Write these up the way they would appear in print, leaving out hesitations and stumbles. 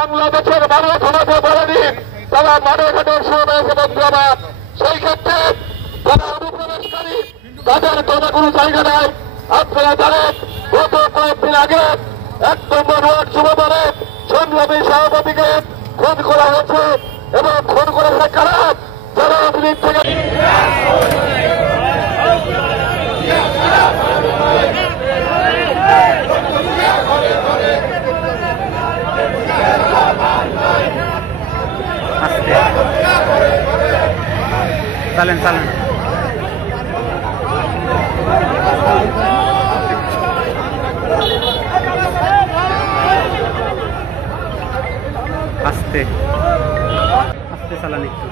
বাংলাদেশের মানুষ হতে পারেনি, তারা মাঠে ঘাটে শুরু হয়েছে বন্ধু আমার। সেই ক্ষেত্রে যারা অনুপ্রবেশকারী তাদের কোনো জায়গা নাই। আপনারা জানেন গত কয়েকদিন আগে 1 নম্বর ওয়ার্ড যুবদলে সংগ্রামী সভাপতিকে খুন করা হয়েছে এবং খুন করেছে কারা? যারা আওয়ামী থেকে চালেন চালেন আস্তে আস্তে চালান একটু।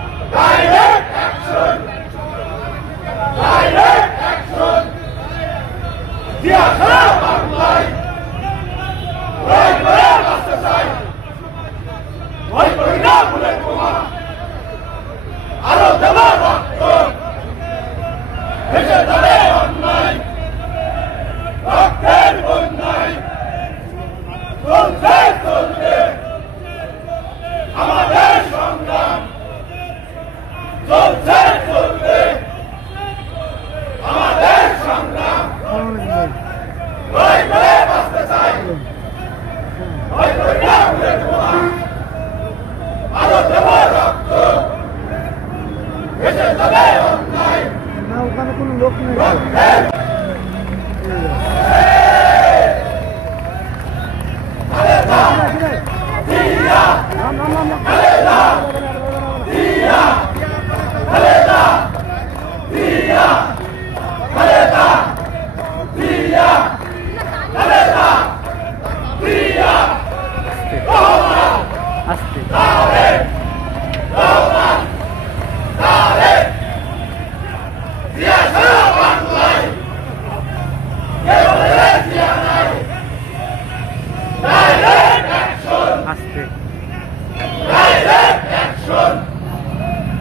ওখানে কোনো লোক নেই।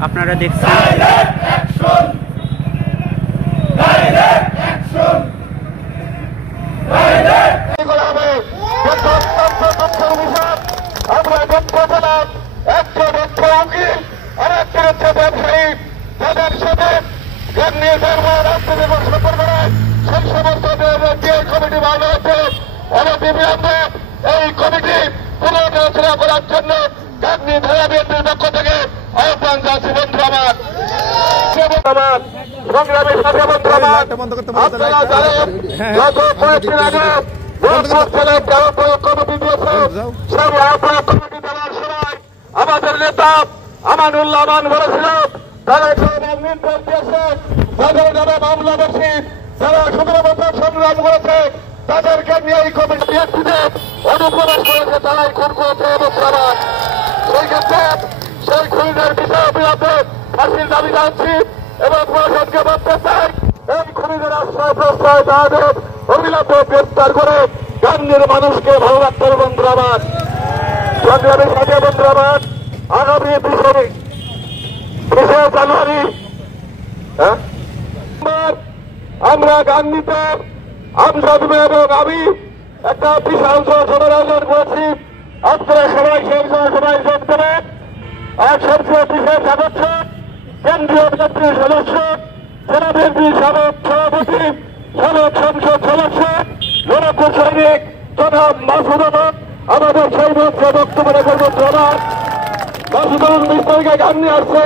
আপনারা দেখছেন আমরা দেখতে পেলাম একজন উকিল আর একজন হচ্ছে ব্যবসায়ী, তাদের সাথে রাষ্ট্রীয় সম্পর্ক করায় সেই সমস্ত কমিটি বানানো হচ্ছে। আমরা এই কমিটি পুনরালোচনা করার জন্য গান্ধী ধারা বিএনপির পক্ষ থেকে আহ্বান জানাচ্ছি বন্ধু আমার। সংগ্রামী সাথে বন্ধু আমার, আপনারা জানেন গত কয়েকদিন আগে আমাদের নেতা আমানুল্লাহ আমান বলেছিল তারা নির্দেশ দিয়েছে যাদের নামে মামলা বসি, যারা 17 বছর সংগ্রাম করেছে তাদেরকে নিয়ে এই কমিটি অনুপ্রবেশ করেছে, তারাই খুন করেছে এবং সেই ক্ষেত্রে সেই খুনিদের বিষয়ে বিরুদ্ধে ফাঁসির দাবি জানাচ্ছি এবং প্রশাসনকে বলতে চাই এই খুনিদের আশ্রয় প্রশ্রয় তাদের অবিলম্বে গ্রেপ্তার করে গান্ধীর মানুষকে ভালো রাখতে হবে বন্ধু আমার। সংগ্রামী সাথে বন্ধু আমার, আগামী 20 জানুয়ারি আমরা গান্ধীতে আমজাদ এবং আমি একটা বিশাল সভার আয়োজন করেছি। আপনারা সবাই সেই সভায় যোগ দেবেন। আর সংসদ বিশেষ সদস্য, কেন্দ্রীয় নেত্রী সদস্য, জেলা বিএনপির সাবেক সভাপতি, সাবেক সংসদ সদস্য, জনপ্রিয় সৈনিক জনাব মাসুদ আহমদ আমাদের সেই মঞ্চে বক্তব্য রেখে আমার মাসুদ আহমদ 20 তারিখে গান নিয়ে আসছে,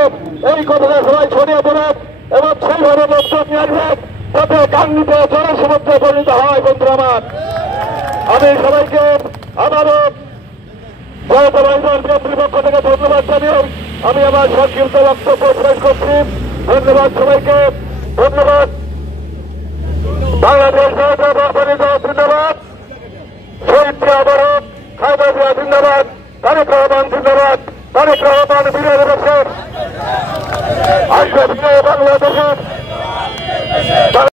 এই কথাটা সবাই ছড়িয়ে পড়েন এবং সেইভাবে বক্তব্য নিয়ে আসবেন যাতে গান্ধীতে জনসমুদ্রে পরিণত হয় বন্ধু আমার। আমি সবাইকে আবারও বিএনপির পক্ষ থেকে ধন্যবাদ জানিয়ে আমি আমার সংক্ষিপ্ত বক্তব্য শেষ করছি। ধন্যবাদ সবাইকে, ধন্যবাদ বাংলাদেশ জিন্দাবাদ, শহীদ আবারও খালেদা জিয়া জিন্দাবাদ, তারেক রহমান জিন্দাবাদ, তারেক রহমান বিজয় বছর আসবে বাংলাদেশের